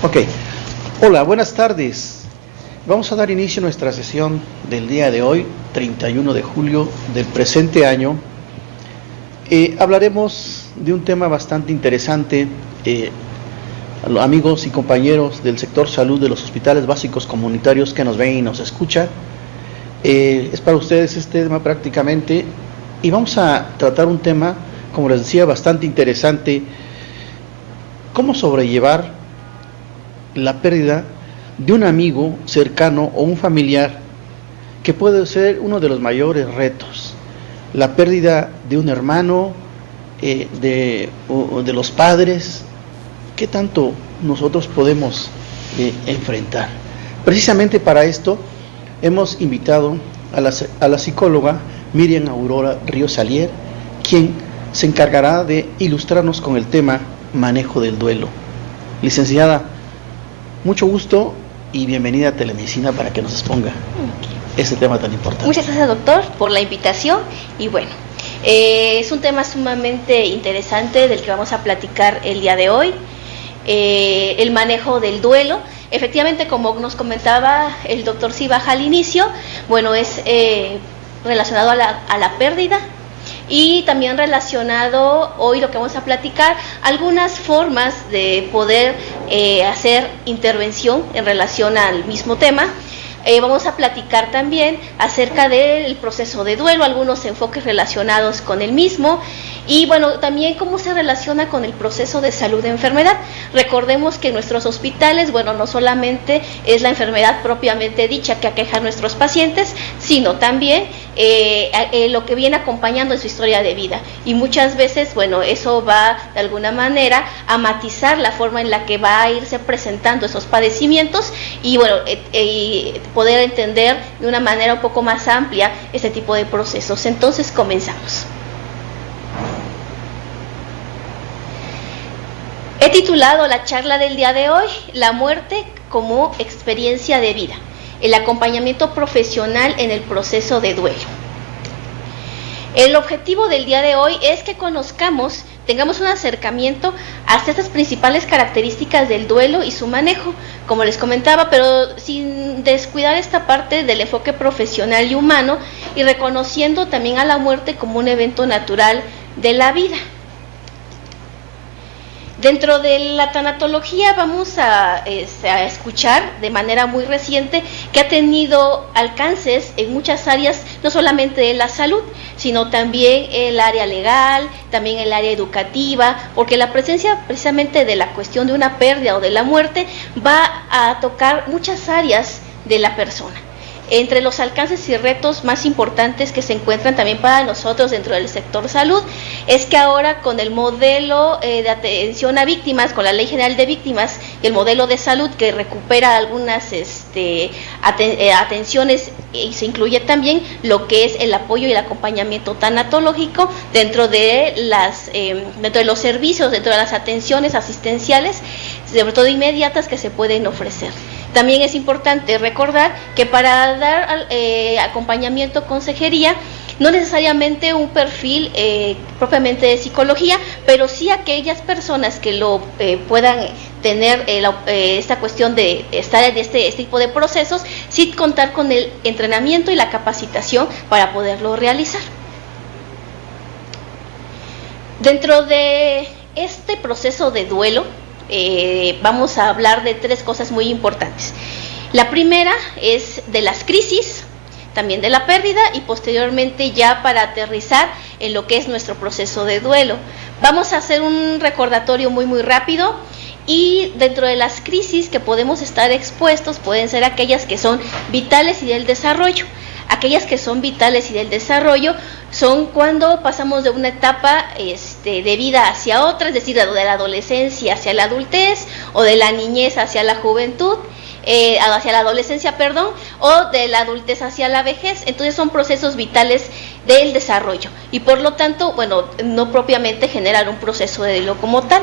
Ok, hola, buenas tardes. Vamos a dar inicio a nuestra sesión del día de hoy, 31 de julio del presente año. Hablaremos de un tema bastante interesante. A los amigos y compañeros del sector salud de los hospitales básicos comunitarios que nos ven y nos escuchan, es para ustedes este tema prácticamente, y vamos a tratar un tema, como les decía, bastante interesante: cómo sobrellevar la pérdida de un amigo cercano o un familiar, que puede ser uno de los mayores retos. La pérdida de un hermano, de los padres. ¿Qué tanto nosotros podemos enfrentar? Precisamente para esto hemos invitado a la psicóloga Miriam Aurora Ríos Salier, quien se encargará de ilustrarnos con el tema manejo del duelo. Licenciada, mucho gusto y bienvenida a Telemedicina para que nos exponga este tema tan importante. Muchas gracias, doctor, por la invitación. Y bueno, es un tema sumamente interesante del que vamos a platicar el día de hoy. El manejo del duelo. Efectivamente, como nos comentaba el doctor Cibaja al inicio, bueno, es relacionado a la pérdida, y también relacionado, hoy lo que vamos a platicar, algunas formas de poder hacer intervención en relación al mismo tema. Vamos a platicar también acerca del proceso de duelo, algunos enfoques relacionados con el mismo, y bueno, también cómo se relaciona con el proceso de salud de enfermedad. Recordemos que en nuestros hospitales, bueno, no solamente es la enfermedad propiamente dicha que aqueja a nuestros pacientes, sino también lo que viene acompañando en su historia de vida. Y muchas veces, bueno, eso va de alguna manera a matizar la forma en la que va a irse presentando esos padecimientos, y bueno, poder entender de una manera un poco más amplia este tipo de procesos. Entonces, comenzamos. He titulado la charla del día de hoy: La muerte como experiencia de vida, el acompañamiento profesional en el proceso de duelo. El objetivo del día de hoy es que tengamos un acercamiento hacia estas principales características del duelo y su manejo, como les comentaba, pero sin descuidar esta parte del enfoque profesional y humano, y reconociendo también a la muerte como un evento natural de la vida. Dentro de la tanatología vamos a escuchar de manera muy reciente que ha tenido alcances en muchas áreas, no solamente de la salud, sino también el área legal, también el área educativa, porque la presencia precisamente de la cuestión de una pérdida o de la muerte va a tocar muchas áreas de la persona. Entre los alcances y retos más importantes que se encuentran también para nosotros dentro del sector salud, es que ahora con el modelo de atención a víctimas, con la Ley General de Víctimas y el modelo de salud que recupera algunas atenciones, y se incluye también lo que es el apoyo y el acompañamiento tanatológico dentro de los servicios, dentro de las atenciones asistenciales, sobre todo inmediatas, que se pueden ofrecer. También es importante recordar que para dar acompañamiento, consejería, no necesariamente un perfil propiamente de psicología, pero sí aquellas personas que lo puedan tener esta cuestión de estar en este tipo de procesos, sí contar con el entrenamiento y la capacitación para poderlo realizar. Dentro de este proceso de duelo, vamos a hablar de tres cosas muy importantes. La primera es de las crisis, también de la pérdida, y posteriormente ya para aterrizar en lo que es nuestro proceso de duelo. Vamos a hacer un recordatorio muy rápido. Y dentro de las crisis que podemos estar expuestos, pueden ser aquellas que son vitales y del desarrollo. Aquellas que son vitales y del desarrollo son cuando pasamos de una etapa de vida hacia otra, es decir, de la adolescencia hacia la adultez, o de la niñez hacia la juventud, hacia la adolescencia, o de la adultez hacia la vejez. Entonces son procesos vitales del desarrollo, y por lo tanto, bueno, no propiamente generar un proceso de duelo como tal.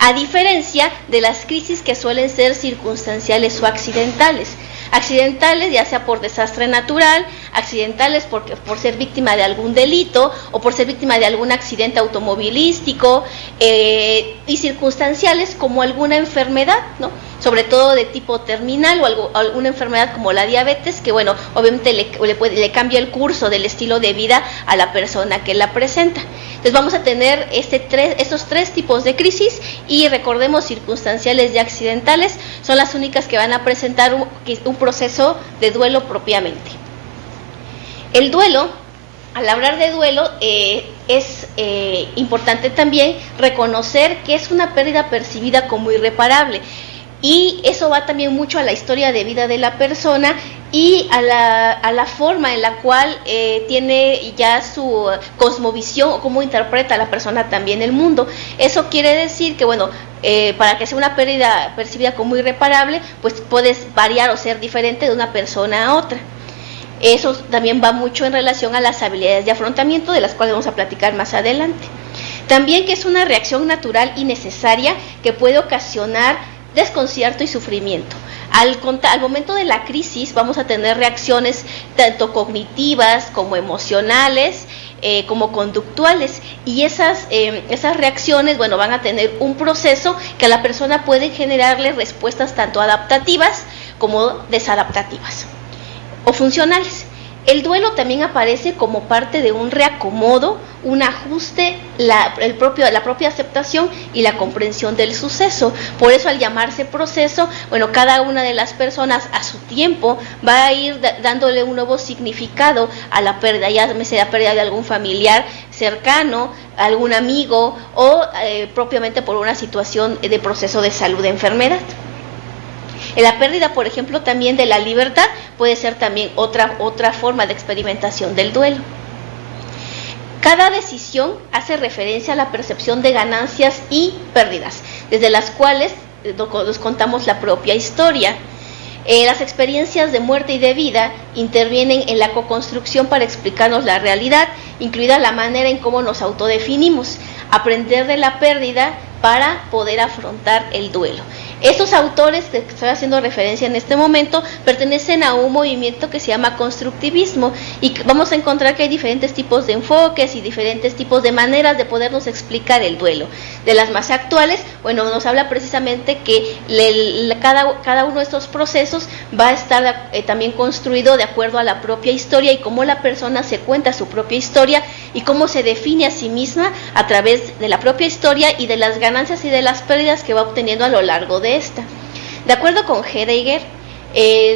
A diferencia de las crisis que suelen ser circunstanciales o accidentales. Accidentales ya sea por desastre natural, accidentales por ser víctima de algún delito o por ser víctima de algún accidente automovilístico, y circunstanciales como alguna enfermedad, ¿no? sobre todo de tipo terminal o alguna enfermedad como la diabetes, que bueno, obviamente le cambia el curso del estilo de vida a la persona que la presenta. Entonces vamos a tener estos tres tipos de crisis, y recordemos, circunstanciales y accidentales son las únicas que van a presentar un proceso de duelo propiamente. El duelo, al hablar de duelo, es importante también reconocer que es una pérdida percibida como irreparable, y eso va también mucho a la historia de vida de la persona y a la forma en la cual tiene ya su cosmovisión o cómo interpreta la persona también el mundo. Eso quiere decir que, bueno, para que sea una pérdida percibida como irreparable, pues puedes variar o ser diferente de una persona a otra. Eso también va mucho en relación a las habilidades de afrontamiento, de las cuales vamos a platicar más adelante. También que es una reacción natural y necesaria que puede ocasionar desconcierto y sufrimiento. Al momento de la crisis vamos a tener reacciones tanto cognitivas como emocionales, como conductuales, y esas reacciones, bueno, van a tener un proceso que a la persona puede generarle respuestas tanto adaptativas como desadaptativas o funcionales. El duelo también aparece como parte de un reacomodo, un ajuste, la propia aceptación y la comprensión del suceso. Por eso, al llamarse proceso, bueno, cada una de las personas a su tiempo va a ir dándole un nuevo significado a la pérdida, ya sea la pérdida de algún familiar cercano, algún amigo o propiamente por una situación de proceso de salud, de enfermedad. La pérdida, por ejemplo, también de la libertad puede ser también otra forma de experimentación del duelo. Cada decisión hace referencia a la percepción de ganancias y pérdidas, desde las cuales nos contamos la propia historia. Las experiencias de muerte y de vida intervienen en la coconstrucción para explicarnos la realidad, incluida la manera en cómo nos autodefinimos, aprender de la pérdida para poder afrontar el duelo. Estos autores que estoy haciendo referencia en este momento pertenecen a un movimiento que se llama constructivismo, y vamos a encontrar que hay diferentes tipos de enfoques y diferentes tipos de maneras de podernos explicar el duelo. De las más actuales, bueno, nos habla precisamente que cada uno de estos procesos va a estar también construido de acuerdo a la propia historia y cómo la persona se cuenta su propia historia y cómo se define a sí misma a través de la propia historia y de las ganancias y de las pérdidas que va obteniendo a lo largo de esta. De acuerdo con Heidegger,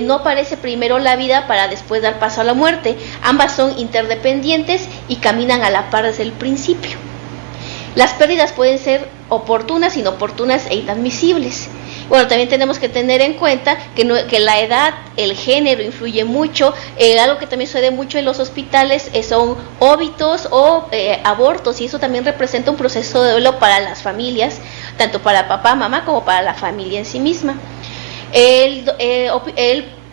no aparece primero la vida para después dar paso a la muerte. Ambas son interdependientes y caminan a la par desde el principio. Las pérdidas pueden ser oportunas, inoportunas e inadmisibles. Bueno, también tenemos que tener en cuenta que la edad, el género influye mucho. Algo que también sucede mucho en los hospitales son óbitos o abortos, y eso también representa un proceso de duelo para las familias, tanto para papá, mamá, como para la familia en sí misma.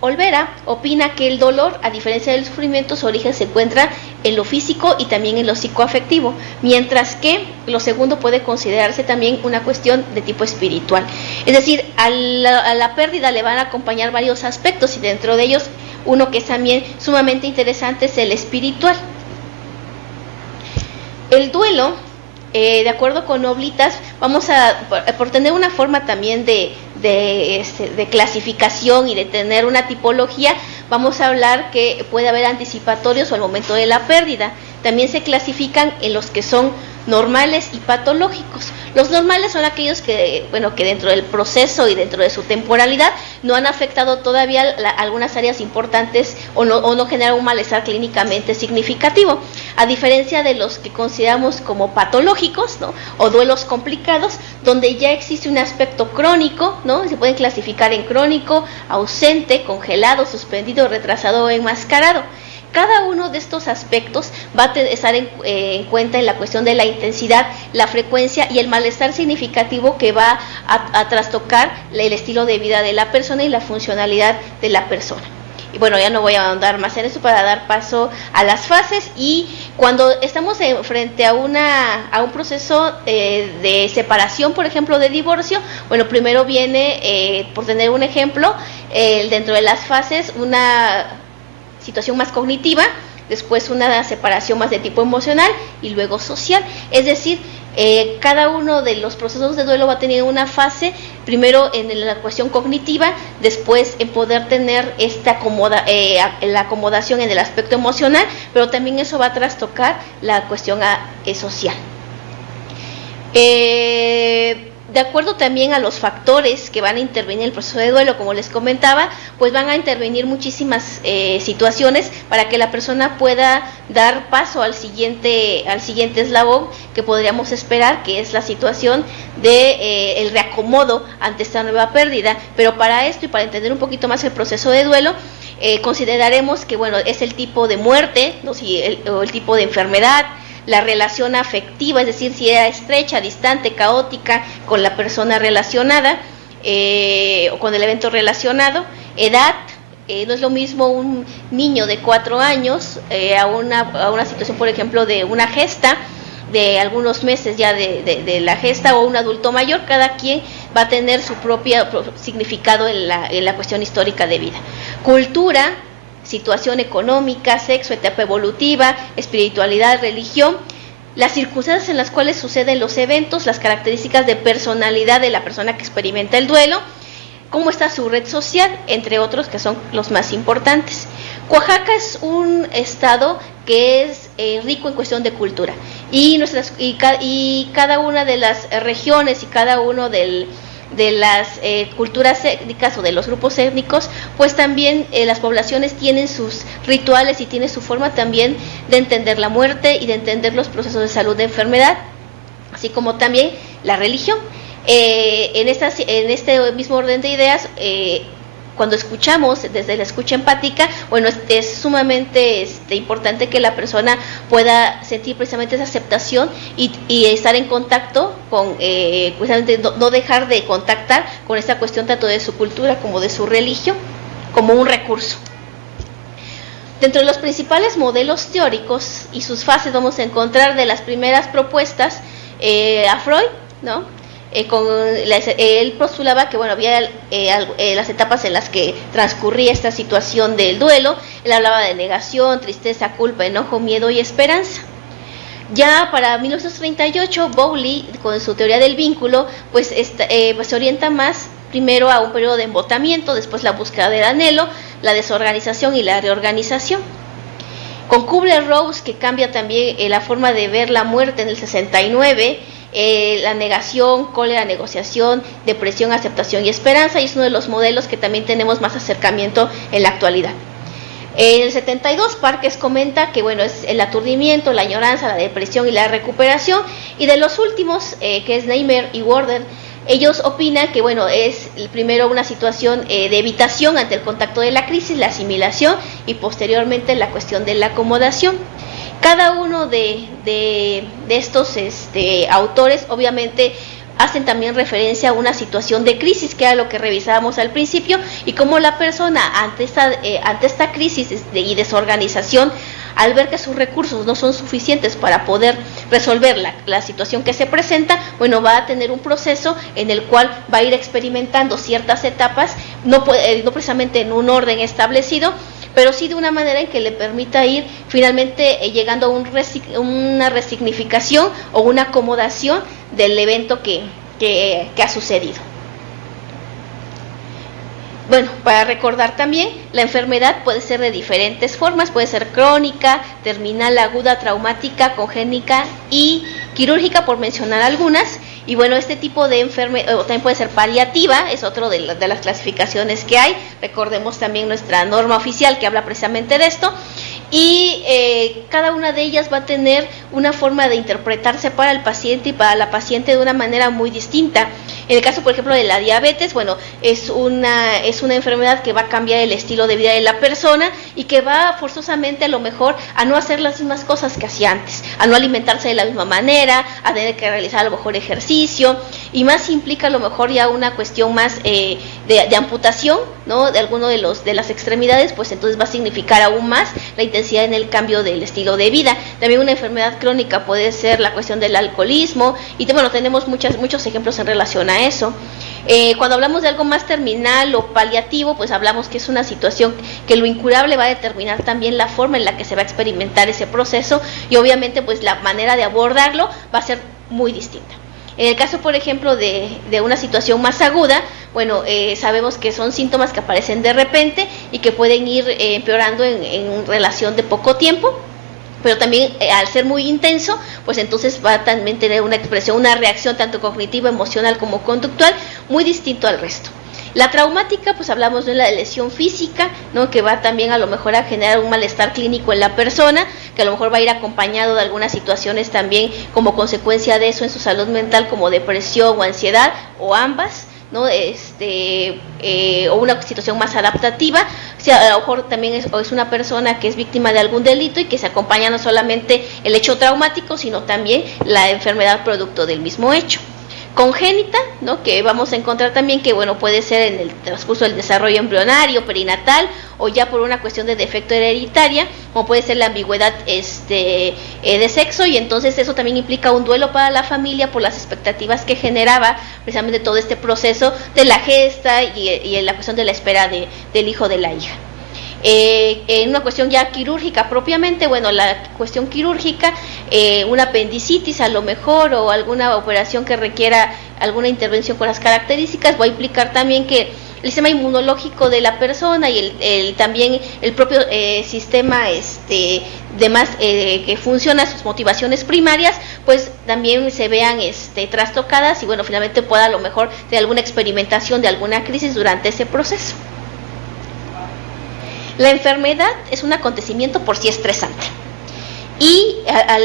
Olvera opina que el dolor, a diferencia del sufrimiento, su origen se encuentra en lo físico y también en lo psicoafectivo, mientras que lo segundo puede considerarse también una cuestión de tipo espiritual. Es decir, a la pérdida le van a acompañar varios aspectos, y dentro de ellos uno que es también sumamente interesante es el espiritual. El duelo, de acuerdo con Oblitas, por tener una forma también de clasificación y de tener una tipología, vamos a hablar que puede haber anticipatorios o al momento de la pérdida. También se clasifican en los que son normales y patológicos. Los normales son aquellos que dentro del proceso y dentro de su temporalidad no han afectado todavía algunas áreas importantes o no generan un malestar clínicamente significativo, a diferencia de los que consideramos como patológicos, ¿no? O duelos complicados, donde ya existe un aspecto crónico, ¿no? Se pueden clasificar en crónico, ausente, congelado, suspendido, retrasado o enmascarado. Cada uno de estos aspectos va a estar en cuenta en la cuestión de la intensidad, la frecuencia y el malestar significativo que va a trastocar el estilo de vida de la persona y la funcionalidad de la persona. Y bueno, ya no voy a ahondar más en eso para dar paso a las fases. Y cuando estamos frente a un proceso de separación, por ejemplo, de divorcio, bueno, primero viene, por tener un ejemplo, dentro de las fases, una situación más cognitiva, después una separación más de tipo emocional y luego social. Es decir, cada uno de los procesos de duelo va a tener una fase, primero en la cuestión cognitiva, después en poder tener la acomodación en el aspecto emocional, pero también eso va a trastocar la cuestión social. De acuerdo también a los factores que van a intervenir en el proceso de duelo, como les comentaba, pues van a intervenir muchísimas situaciones para que la persona pueda dar paso al siguiente eslabón que podríamos esperar, que es la situación de el reacomodo ante esta nueva pérdida. Pero para esto y para entender un poquito más el proceso de duelo, consideraremos que bueno, es el tipo de muerte, ¿no? O el tipo de enfermedad, la relación afectiva, es decir, si era estrecha, distante, caótica con la persona relacionada o con el evento relacionado, edad, no es lo mismo un niño de 4 años a una situación, por ejemplo, de una gesta, de algunos meses ya de la gesta, o un adulto mayor. Cada quien va a tener su propio significado en la cuestión histórica de vida. Cultura, situación económica, sexo, etapa evolutiva, espiritualidad, religión, las circunstancias en las cuales suceden los eventos, las características de personalidad de la persona que experimenta el duelo, cómo está su red social, entre otros que son los más importantes. Oaxaca es un estado que es rico en cuestión de cultura y cada una de las regiones y cada uno de las culturas étnicas o de los grupos étnicos, pues también las poblaciones tienen sus rituales y tienen su forma también de entender la muerte y de entender los procesos de salud de enfermedad, así como también la religión. En este mismo orden de ideas, cuando escuchamos desde la escucha empática, bueno, es sumamente importante que la persona pueda sentir precisamente esa aceptación y estar en contacto con, precisamente no dejar de contactar con esta cuestión tanto de su cultura como de su religión, como un recurso. Dentro de los principales modelos teóricos y sus fases vamos a encontrar de las primeras propuestas a Freud, ¿no? Él postulaba que bueno, había las etapas en las que transcurría esta situación del duelo. Él hablaba de negación, tristeza, culpa, enojo, miedo y esperanza. Ya para 1938, Bowley, con su teoría del vínculo, pues se orienta más primero a un periodo de embotamiento, después la búsqueda del anhelo, la desorganización y la reorganización. Con Kubler-Ross, que cambia también la forma de ver la muerte en el 69, la negación, cólera, negociación, depresión, aceptación y esperanza, y es uno de los modelos que también tenemos más acercamiento en la actualidad. En el 72, Parkes comenta que bueno, es el aturdimiento, la añoranza, la depresión y la recuperación, y de los últimos, que es Neimer y Worden, ellos opinan que bueno, es primero una situación de evitación ante el contacto de la crisis, la asimilación y posteriormente la cuestión de la acomodación. Cada uno de estos autores obviamente hacen también referencia a una situación de crisis, que era lo que revisábamos al principio, y cómo la persona ante esta crisis y desorganización, al ver que sus recursos no son suficientes para poder resolver la situación que se presenta, bueno, va a tener un proceso en el cual va a ir experimentando ciertas etapas, no precisamente en un orden establecido, pero sí de una manera en que le permita ir finalmente llegando a una resignificación o una acomodación del evento que ha sucedido. Bueno, para recordar también, la enfermedad puede ser de diferentes formas, puede ser crónica, terminal, aguda, traumática, congénita y quirúrgica, por mencionar algunas. Y bueno, este tipo de enfermedad también puede ser paliativa, es otro de las clasificaciones que hay. Recordemos también nuestra norma oficial que habla precisamente de esto. Y cada una de ellas va a tener una forma de interpretarse para el paciente y para la paciente de una manera muy distinta. En el caso, por ejemplo, de la diabetes, bueno, es una enfermedad que va a cambiar el estilo de vida de la persona y que va forzosamente a lo mejor a no hacer las mismas cosas que hacía antes, a no alimentarse de la misma manera, a tener que realizar a lo mejor ejercicio, y más implica a lo mejor ya una cuestión más de amputación, ¿no? De alguno de las extremidades, pues entonces va a significar aún más la intensidad en el cambio del estilo de vida. También una enfermedad crónica puede ser la cuestión del alcoholismo, y bueno, tenemos muchos ejemplos en relación a eso. Cuando hablamos de algo más terminal o paliativo, pues hablamos que es una situación que lo incurable va a determinar también la forma en la que se va a experimentar ese proceso y obviamente pues la manera de abordarlo va a ser muy distinta. En el caso, por ejemplo, de una situación más aguda, bueno, sabemos que son síntomas que aparecen de repente y que pueden ir empeorando en relación de poco tiempo, pero también al ser muy intenso, pues entonces va a también tener una expresión, una reacción tanto cognitiva, emocional como conductual muy distinto al resto. La traumática, pues hablamos de la lesión física, ¿no? Que va también a lo mejor a generar un malestar clínico en la persona, que a lo mejor va a ir acompañado de algunas situaciones también como consecuencia de eso en su salud mental, como depresión o ansiedad, o ambas, ¿no? O una situación más adaptativa. O sea, a lo mejor también es una persona que es víctima de algún delito y que se acompaña no solamente el hecho traumático, sino también la enfermedad producto del mismo hecho. Congénita, ¿no? Que vamos a encontrar también que bueno, puede ser en el transcurso del desarrollo embrionario, perinatal, o ya por una cuestión de defecto hereditaria, como puede ser la ambigüedad de sexo, y entonces eso también implica un duelo para la familia por las expectativas que generaba precisamente todo este proceso de la gesta y la cuestión de la espera del hijo o de la hija. En una cuestión ya quirúrgica propiamente, bueno, la cuestión quirúrgica, una apendicitis a lo mejor o alguna operación que requiera alguna intervención con las características, va a implicar también que el sistema inmunológico de la persona y también el propio sistema que funciona, sus motivaciones primarias, pues también se vean trastocadas y bueno, finalmente pueda a lo mejor de alguna experimentación de alguna crisis durante ese proceso. La enfermedad es un acontecimiento por sí estresante y a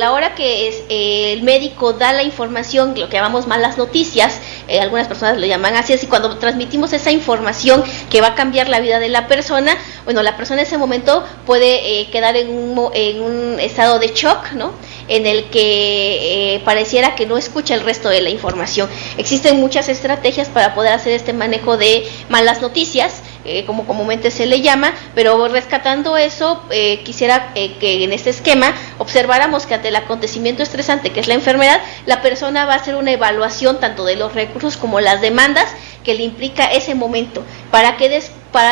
la hora que el médico da la información, lo que llamamos malas noticias, algunas personas lo llaman así, y cuando transmitimos esa información que va a cambiar la vida de la persona, bueno, la persona en ese momento puede quedar en un estado de shock, ¿no? En el que pareciera que no escucha el resto de la información. Existen muchas estrategias para poder hacer este manejo de malas noticias, como comúnmente se le llama, pero rescatando eso, quisiera que en este esquema observáramos que ante el acontecimiento estresante que es la enfermedad, la persona va a hacer una evaluación tanto de los recursos como las demandas que le implica ese momento, para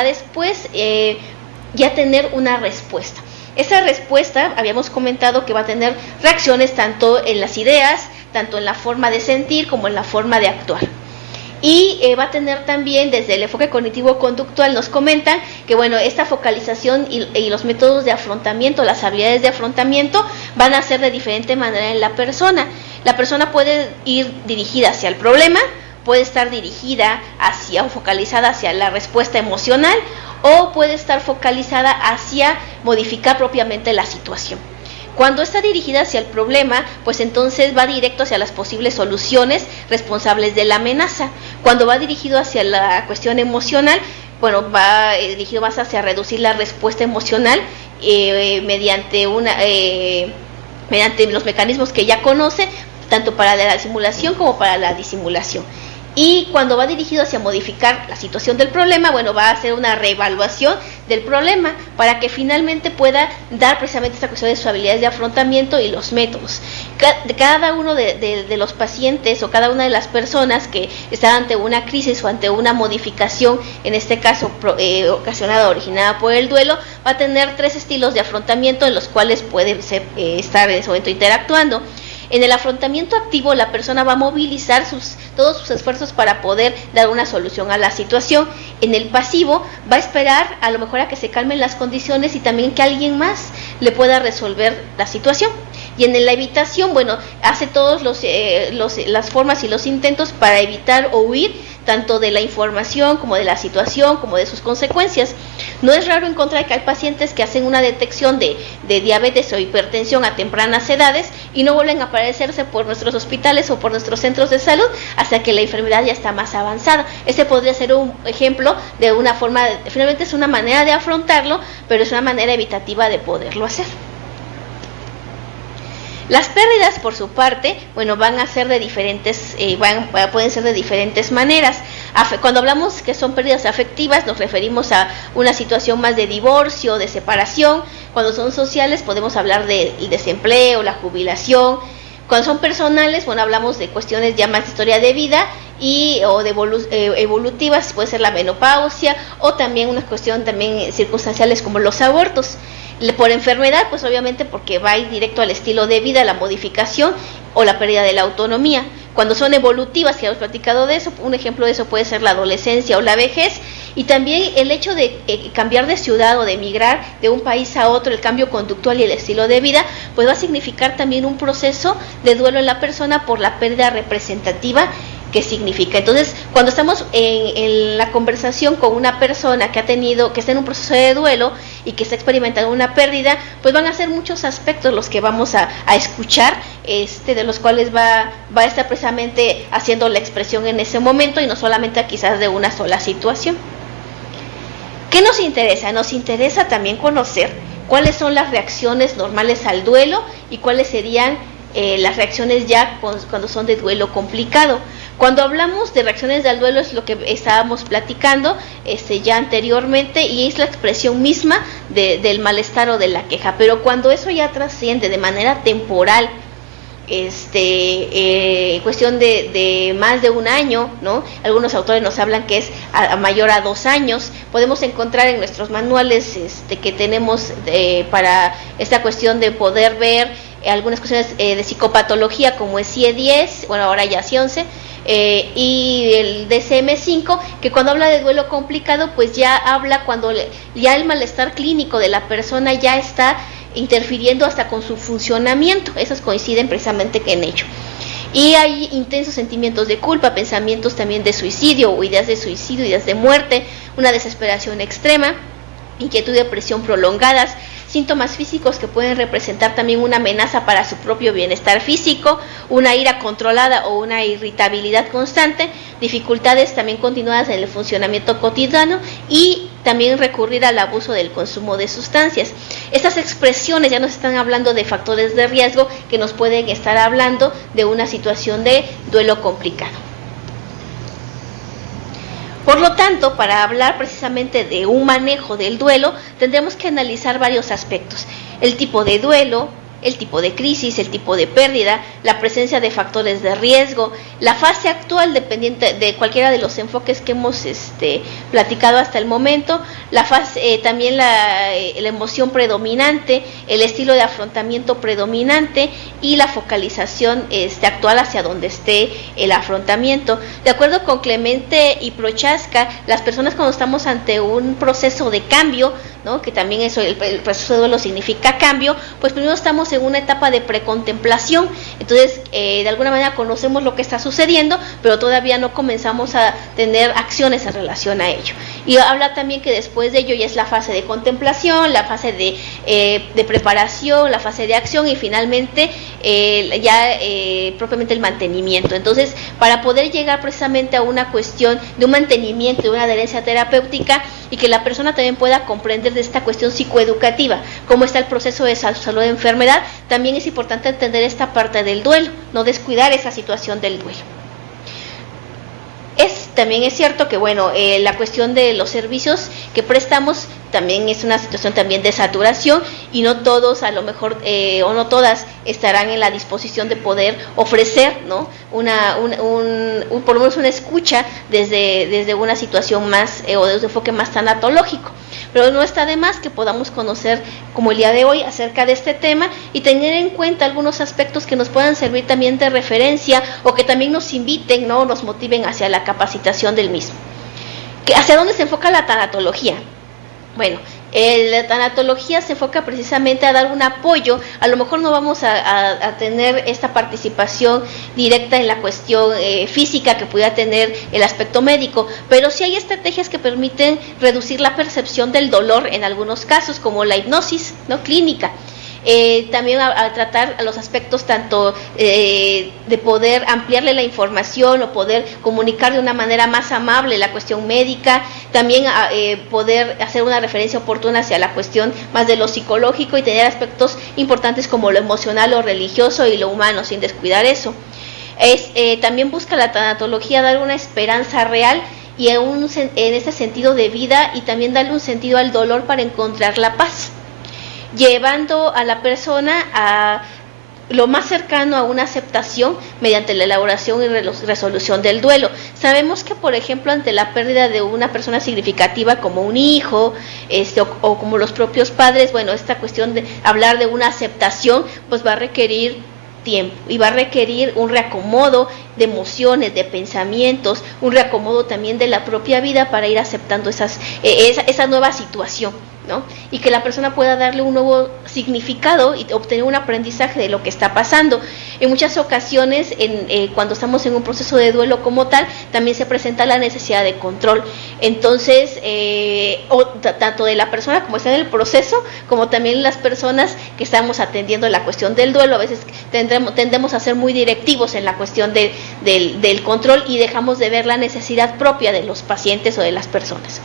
después ya tener una respuesta. Esa respuesta, habíamos comentado que va a tener reacciones tanto en las ideas, tanto en la forma de sentir como en la forma de actuar. Y va a tener también, desde el enfoque cognitivo-conductual, nos comentan que bueno, esta focalización y los métodos de afrontamiento, las habilidades de afrontamiento, van a ser de diferente manera en la persona. La persona puede ir dirigida hacia el problema, puede estar dirigida o focalizada hacia la respuesta emocional, o puede estar focalizada hacia modificar propiamente la situación. Cuando está dirigida hacia el problema, pues entonces va directo hacia las posibles soluciones responsables de la amenaza. Cuando va dirigido hacia la cuestión emocional, bueno, va dirigido más hacia reducir la respuesta emocional mediante los mecanismos que ya conoce, tanto para la simulación como para la disimulación. Y cuando va dirigido hacia modificar la situación del problema, bueno, va a hacer una reevaluación del problema para que finalmente pueda dar precisamente esta cuestión de sus habilidades de afrontamiento y los métodos. Cada uno de los pacientes o cada una de las personas que están ante una crisis o ante una modificación, en este caso ocasionada, originada por el duelo, va a tener 3 estilos de afrontamiento en los cuales puede estar en ese momento interactuando. En el afrontamiento activo, la persona va a movilizar todos sus esfuerzos para poder dar una solución a la situación. En el pasivo, va a esperar a lo mejor a que se calmen las condiciones y también que alguien más le pueda resolver la situación. Y en la evitación, bueno, hace todas las formas y los intentos para evitar o huir tanto de la información como de la situación como de sus consecuencias. No es raro encontrar que hay pacientes que hacen una detección de diabetes o hipertensión a tempranas edades y no vuelven a aparecerse por nuestros hospitales o por nuestros centros de salud hasta que la enfermedad ya está más avanzada. Ese podría ser un ejemplo de una forma, finalmente es una manera de afrontarlo, pero es una manera evitativa de poderlo hacer. Las pérdidas, por su parte, bueno, van a ser de diferentes, pueden ser de diferentes maneras. Cuando hablamos que son pérdidas afectivas, nos referimos a una situación más de divorcio, de separación. Cuando son sociales, podemos hablar del desempleo, la jubilación. Cuando son personales, bueno, hablamos de cuestiones ya más de historia de vida o de evolutivas, puede ser la menopausia o también una cuestión también circunstanciales como los abortos. Por enfermedad, pues obviamente porque va a ir directo al estilo de vida, la modificación o la pérdida de la autonomía. Cuando son evolutivas, que hemos platicado de eso, un ejemplo de eso puede ser la adolescencia o la vejez, y también el hecho de cambiar de ciudad o de emigrar de un país a otro, el cambio conductual y el estilo de vida, pues va a significar también un proceso de duelo en la persona por la pérdida representativa que significa. Entonces, cuando estamos en la conversación con una persona que está en un proceso de duelo y que está experimentando una pérdida, pues van a ser muchos aspectos los que vamos a escuchar, de los cuales va a estar precisamente haciendo la expresión en ese momento y no solamente quizás de una sola situación. ¿Qué nos interesa? Nos interesa también conocer cuáles son las reacciones normales al duelo y cuáles serían las reacciones ya cuando son de duelo complicado. Cuando hablamos de reacciones al duelo es lo que estábamos platicando ya anteriormente y es la expresión misma del malestar o de la queja, pero cuando eso ya trasciende de manera temporal, cuestión de más de un año, ¿no? Algunos autores nos hablan que es mayor a 2 años. Podemos encontrar en nuestros manuales que tenemos para esta cuestión de poder ver algunas cuestiones de psicopatología como es CIE-10, bueno ahora ya CIE-11, y el DSM-5, que cuando habla de duelo complicado pues ya habla cuando ya el malestar clínico de la persona ya está interfiriendo hasta con su funcionamiento. Esas coinciden precisamente en ello. Y hay intensos sentimientos de culpa, pensamientos también de suicidio o ideas de suicidio, ideas de muerte, una desesperación extrema, inquietud y depresión prolongadas, síntomas físicos que pueden representar también una amenaza para su propio bienestar físico, una ira controlada o una irritabilidad constante, dificultades también continuadas en el funcionamiento cotidiano y también recurrir al abuso del consumo de sustancias. Estas expresiones ya nos están hablando de factores de riesgo que nos pueden estar hablando de una situación de duelo complicado. Por lo tanto, para hablar precisamente de un manejo del duelo, tendremos que analizar varios aspectos: el tipo de duelo, el tipo de crisis, el tipo de pérdida, la presencia de factores de riesgo, la fase actual dependiente de cualquiera de los enfoques que hemos platicado hasta el momento, la fase, también la emoción predominante, el estilo de afrontamiento predominante y la focalización actual hacia donde esté el afrontamiento. De acuerdo con Clemente y Prochaska, las personas cuando estamos ante un proceso de cambio, ¿no? Que también eso, el proceso de duelo significa cambio, pues primero estamos en una etapa de precontemplación. Entonces de alguna manera conocemos lo que está sucediendo, pero todavía no comenzamos a tener acciones en relación a ello. Y habla también que después de ello ya es la fase de contemplación, la fase de preparación, la fase de acción y finalmente propiamente el mantenimiento. Entonces, para poder llegar precisamente a una cuestión de un mantenimiento, de una adherencia terapéutica y que la persona también pueda comprender de esta cuestión psicoeducativa, cómo está el proceso de salud de enfermedad, también es importante entender esta parte del duelo, no descuidar esa situación del duelo. También es cierto que la cuestión de los servicios que prestamos también es una situación también de saturación y no todos a lo mejor o no todas estarán en la disposición de poder ofrecer, ¿no? por lo menos una escucha desde una situación más o desde un enfoque más tanatológico. Pero no está de más que podamos conocer, como el día de hoy, acerca de este tema y tener en cuenta algunos aspectos que nos puedan servir también de referencia o que también nos inviten, ¿no? Nos motiven hacia la capacitación del mismo. ¿Hacia dónde se enfoca la tanatología? Bueno, la tanatología se enfoca precisamente a dar un apoyo. A lo mejor no vamos a tener esta participación directa en la cuestión física que pudiera tener el aspecto médico, pero sí hay estrategias que permiten reducir la percepción del dolor en algunos casos, como la hipnosis, ¿no? Clínica. También a tratar los aspectos tanto de poder ampliarle la información o poder comunicar de una manera más amable la cuestión médica, también poder hacer una referencia oportuna hacia la cuestión más de lo psicológico y tener aspectos importantes como lo emocional, lo religioso y lo humano, sin descuidar eso. También busca la tanatología dar una esperanza real y en este sentido de vida y también darle un sentido al dolor para encontrar la paz, llevando a la persona lo más cercano a una aceptación mediante la elaboración y resolución del duelo. Sabemos que, por ejemplo, ante la pérdida de una persona significativa como un hijo, o como los propios padres, bueno, esta cuestión de hablar de una aceptación, pues va a requerir tiempo y va a requerir un reacomodo de emociones, de pensamientos, un reacomodo también de la propia vida para ir aceptando esa nueva situación, ¿no? Y que la persona pueda darle un nuevo significado y obtener un aprendizaje de lo que está pasando. En muchas ocasiones, cuando estamos en un proceso de duelo como tal, también se presenta la necesidad de control. Entonces, tanto de la persona como está en el proceso, como también las personas que estamos atendiendo la cuestión del duelo, a veces tendemos a ser muy directivos en la cuestión del control y dejamos de ver la necesidad propia de los pacientes o de las personas.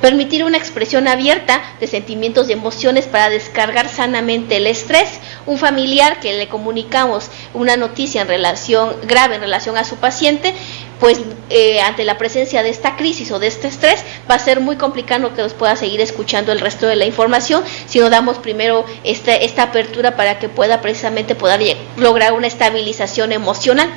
Permitir una expresión abierta de sentimientos y emociones para descargar sanamente el estrés. Un familiar que le comunicamos una noticia grave en relación a su paciente, pues ante la presencia de esta crisis o de este estrés, va a ser muy complicado que nos pueda seguir escuchando el resto de la información si no damos primero esta apertura para que pueda precisamente poder lograr una estabilización emocional.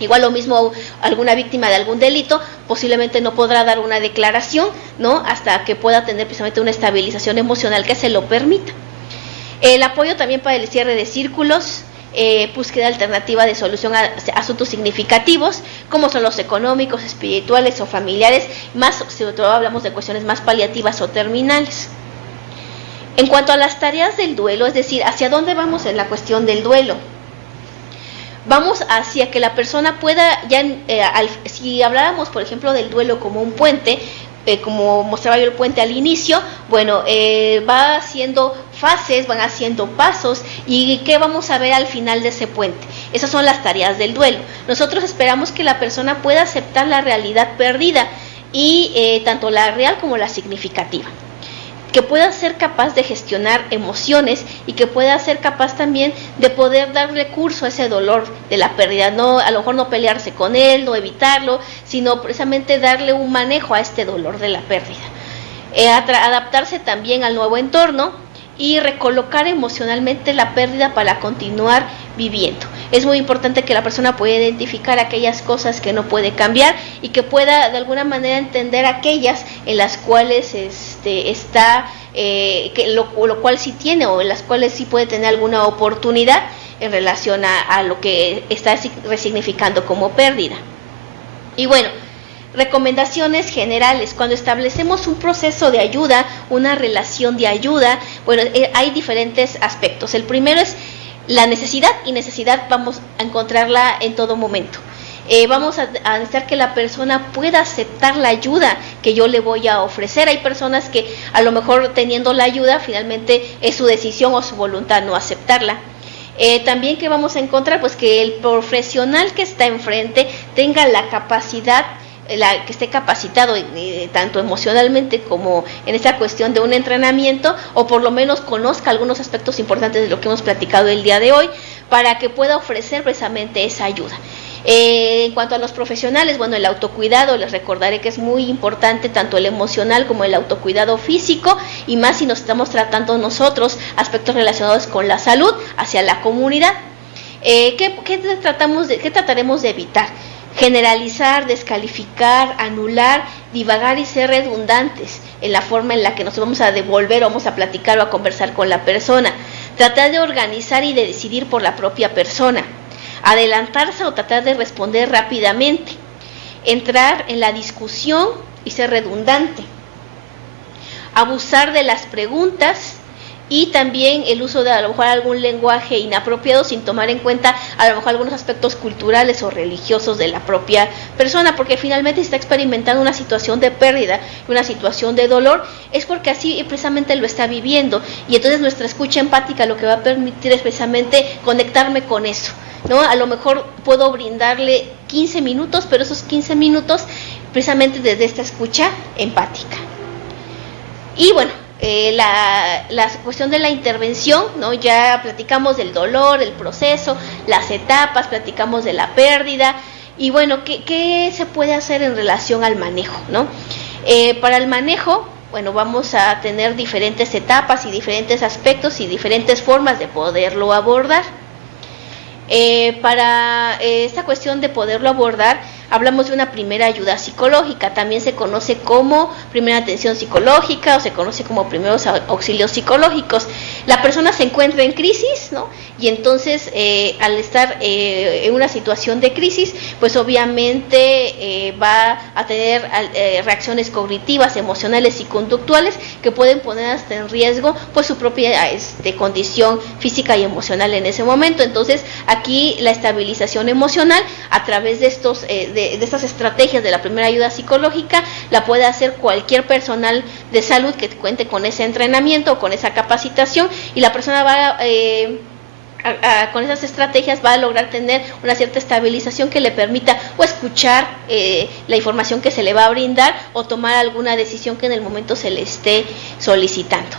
Igual lo mismo, alguna víctima de algún delito posiblemente no podrá dar una declaración, ¿no?, hasta que pueda tener precisamente una estabilización emocional que se lo permita. El apoyo también para el cierre de círculos, búsqueda alternativa de solución a asuntos significativos, como son los económicos, espirituales o familiares, más sobre todo hablamos de cuestiones más paliativas o terminales. En cuanto a las tareas del duelo, es decir, ¿hacia dónde vamos en la cuestión del duelo? Vamos hacia que la persona pueda, si habláramos, por ejemplo, del duelo como un puente, como mostraba yo el puente al inicio, bueno, va haciendo fases, van haciendo pasos, y ¿qué vamos a ver al final de ese puente? Esas son las tareas del duelo. Nosotros esperamos que la persona pueda aceptar la realidad perdida, y tanto la real como la significativa, que pueda ser capaz de gestionar emociones y que pueda ser capaz también de poder dar recurso a ese dolor de la pérdida, no, a lo mejor no pelearse con él, no evitarlo, sino precisamente darle un manejo a este dolor de la pérdida. Adaptarse también al nuevo entorno y recolocar emocionalmente la pérdida para continuar viviendo. Es muy importante que la persona pueda identificar aquellas cosas que no puede cambiar y que pueda de alguna manera entender aquellas en las cuales está, lo cual sí tiene, o en las cuales sí puede tener alguna oportunidad en relación a lo que está resignificando como pérdida. Y bueno, recomendaciones generales. Cuando establecemos un proceso de ayuda, una relación de ayuda, bueno, hay diferentes aspectos. El primero es la necesidad, y necesidad vamos a encontrarla en todo momento. Vamos a necesitar que la persona pueda aceptar la ayuda que yo le voy a ofrecer. Hay personas que a lo mejor teniendo la ayuda finalmente es su decisión o su voluntad no aceptarla. También que vamos a encontrar, pues, que el profesional que está enfrente tenga la capacidad, que esté capacitado tanto emocionalmente como en esta cuestión de un entrenamiento, o por lo menos conozca algunos aspectos importantes de lo que hemos platicado el día de hoy, para que pueda ofrecer precisamente esa ayuda. En cuanto a los profesionales, bueno, el autocuidado, les recordaré que es muy importante tanto el emocional como el autocuidado físico, y más si nos estamos tratando nosotros aspectos relacionados con la salud hacia la comunidad. ¿Qué trataremos de evitar? Generalizar, descalificar, anular, divagar y ser redundantes en la forma en la que nos vamos a devolver o vamos a platicar o a conversar con la persona. Tratar de organizar y de decidir por la propia persona. Adelantarse o tratar de responder rápidamente. Entrar en la discusión y ser redundante. Abusar de las preguntas. Y también el uso de a lo mejor algún lenguaje inapropiado sin tomar en cuenta a lo mejor algunos aspectos culturales o religiosos de la propia persona, porque finalmente si está experimentando una situación de pérdida, una situación de dolor, es porque así precisamente lo está viviendo, y entonces nuestra escucha empática lo que va a permitir es precisamente conectarme con eso, ¿no? A lo mejor puedo brindarle 15 minutos, pero esos 15 minutos precisamente desde esta escucha empática. Y bueno, la cuestión de la intervención, ¿no? Ya platicamos del dolor, el proceso, las etapas, platicamos de la pérdida, y bueno, ¿qué se puede hacer en relación al manejo, ¿no? Para el manejo, bueno, vamos a tener diferentes etapas y diferentes aspectos y diferentes formas de poderlo abordar. Para esta cuestión de poderlo abordar, hablamos de una primera ayuda psicológica, también se conoce como primera atención psicológica o se conoce como primeros auxilios psicológicos. La persona se encuentra en crisis, ¿no? Y entonces al estar en una situación de crisis, pues obviamente va a tener reacciones cognitivas, emocionales y conductuales que pueden poner hasta en riesgo pues su propia condición física y emocional en ese momento. Entonces aquí la estabilización emocional a través de de estas estrategias de la primera ayuda psicológica la puede hacer cualquier personal de salud que cuente con ese entrenamiento o con esa capacitación, y la persona va con esas estrategias va a lograr tener una cierta estabilización que le permita o escuchar la información que se le va a brindar o tomar alguna decisión que en el momento se le esté solicitando.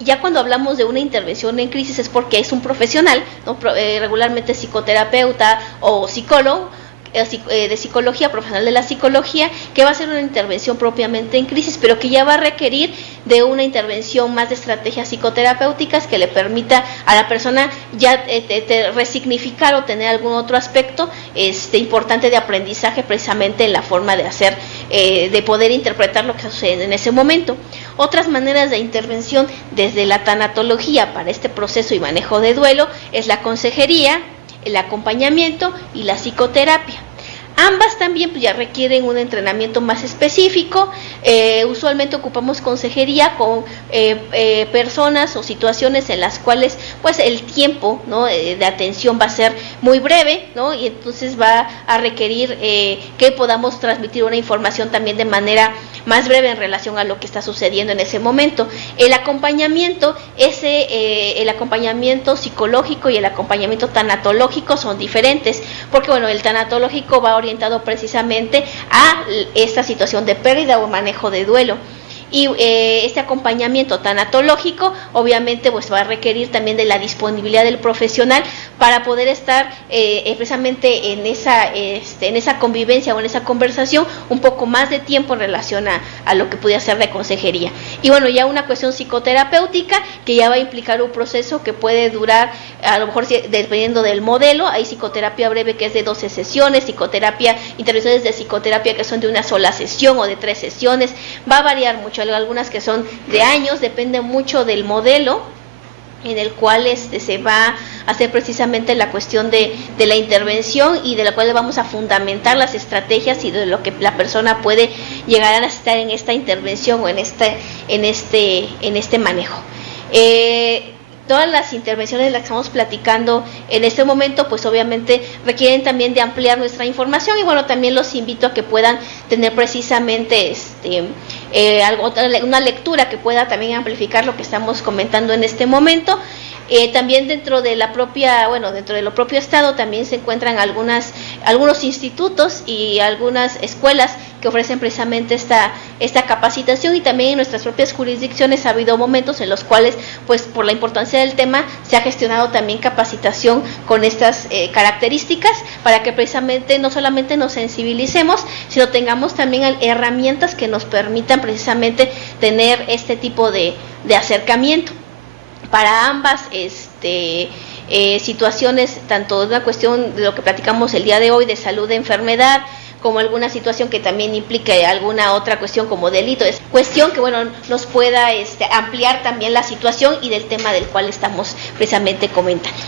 Ya cuando hablamos de una intervención en crisis es porque es un profesional, ¿no? Regularmente psicoterapeuta o psicólogo de psicología, profesional de la psicología, que va a hacer una intervención propiamente en crisis, pero que ya va a requerir de una intervención más de estrategias psicoterapéuticas que le permita a la persona ya resignificar o tener algún otro aspecto importante de aprendizaje precisamente en la forma de hacer, de poder interpretar lo que sucede en ese momento. Otras maneras de intervención desde la tanatología para este proceso y manejo de duelo es la consejería, el acompañamiento y la psicoterapia. Ambas también pues, ya requieren un entrenamiento más específico. Usualmente ocupamos consejería con personas o situaciones en las cuales pues el tiempo, ¿no? De atención va a ser muy breve, ¿no? Y entonces va a requerir que podamos transmitir una información también de manera más breve en relación a lo que está sucediendo en ese momento. El acompañamiento, el acompañamiento psicológico y el acompañamiento tanatológico son diferentes, porque bueno, el tanatológico va orientado precisamente a esta situación de pérdida o manejo de duelo. Y este acompañamiento tanatológico obviamente pues va a requerir también de la disponibilidad del profesional para poder estar precisamente en esa convivencia o en esa conversación un poco más de tiempo en relación a lo que pudiera ser de consejería. Y bueno, ya una cuestión psicoterapéutica que ya va a implicar un proceso que puede durar, a lo mejor dependiendo del modelo, hay psicoterapia breve que es de 12 sesiones, intervenciones de psicoterapia que son de una sola sesión o de 3 sesiones, va a variar mucho. Algunas que son de años, depende mucho del modelo en el cual se va a hacer precisamente la cuestión de la intervención y de la cual vamos a fundamentar las estrategias y de lo que la persona puede llegar a estar en esta intervención o en este manejo. Todas las intervenciones de las que estamos platicando en este momento, pues obviamente requieren también de ampliar nuestra información y bueno, también los invito a que puedan tener precisamente una lectura que pueda también amplificar lo que estamos comentando en este momento. También dentro de dentro de lo propio estado también se encuentran algunos institutos y algunas escuelas que ofrecen precisamente esta capacitación, y también en nuestras propias jurisdicciones ha habido momentos en los cuales pues por la importancia del tema se ha gestionado también capacitación con estas características para que precisamente no solamente nos sensibilicemos, sino tengamos también herramientas que nos permitan precisamente tener este tipo de acercamiento. Para ambas situaciones, tanto de una cuestión de lo que platicamos el día de hoy de salud de enfermedad, como alguna situación que también implique alguna otra cuestión como delito, es cuestión que bueno nos pueda ampliar también la situación y del tema del cual estamos precisamente comentando.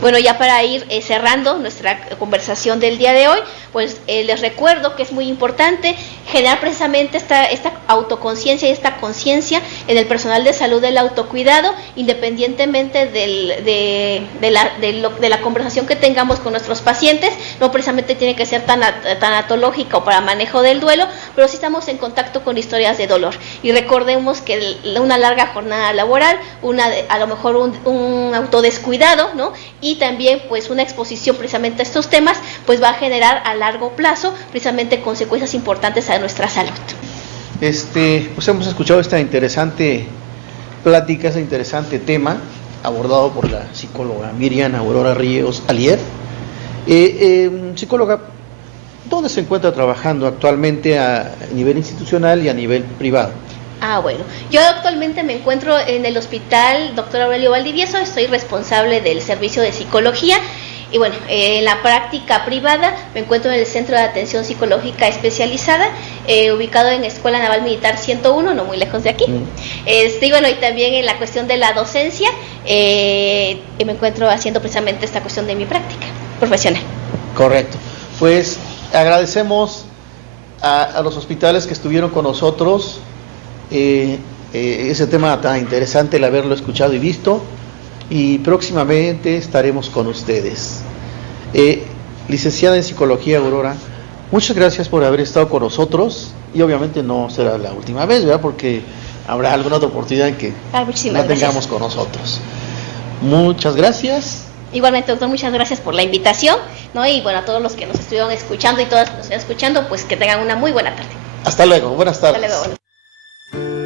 Bueno, ya para ir cerrando nuestra conversación del día de hoy, pues les recuerdo que es muy importante generar precisamente esta autoconciencia y esta conciencia en el personal de salud del autocuidado, independientemente de la conversación que tengamos con nuestros pacientes. No precisamente tiene que ser tanatológica o para manejo del duelo, pero sí estamos en contacto con historias de dolor. Y recordemos que una larga jornada laboral, a lo mejor un autodescuidado, ¿no? Y también pues una exposición precisamente a estos temas pues va a generar a largo plazo precisamente consecuencias importantes a nuestra salud. Pues hemos escuchado esta interesante plática, este interesante tema abordado por la psicóloga Miriam Aurora Ríos Alier. Psicóloga, ¿dónde se encuentra trabajando actualmente a nivel institucional y a nivel privado? Ah, bueno. Yo actualmente me encuentro en el hospital Dr. Aurelio Valdivieso, soy responsable del servicio de psicología y bueno, en la práctica privada me encuentro en el Centro de Atención Psicológica Especializada, ubicado en Escuela Naval Militar 101, no muy lejos de aquí. Y bueno, y también en la cuestión de la docencia, me encuentro haciendo precisamente esta cuestión de mi práctica profesional. Correcto. Pues agradecemos a los hospitales que estuvieron con nosotros, ese tema tan interesante, el haberlo escuchado y visto, y próximamente estaremos con ustedes. Licenciada en Psicología Aurora, muchas gracias por haber estado con nosotros, y obviamente no será la última vez, ¿verdad? Porque habrá alguna otra oportunidad en que la tengamos con nosotros. Muchas gracias. Igualmente, doctor, muchas gracias por la invitación, ¿no? Y bueno, a todos los que nos estuvieron escuchando y todas los que nos están escuchando, pues que tengan una muy buena tarde. Hasta luego, buenas tardes. Hasta luego.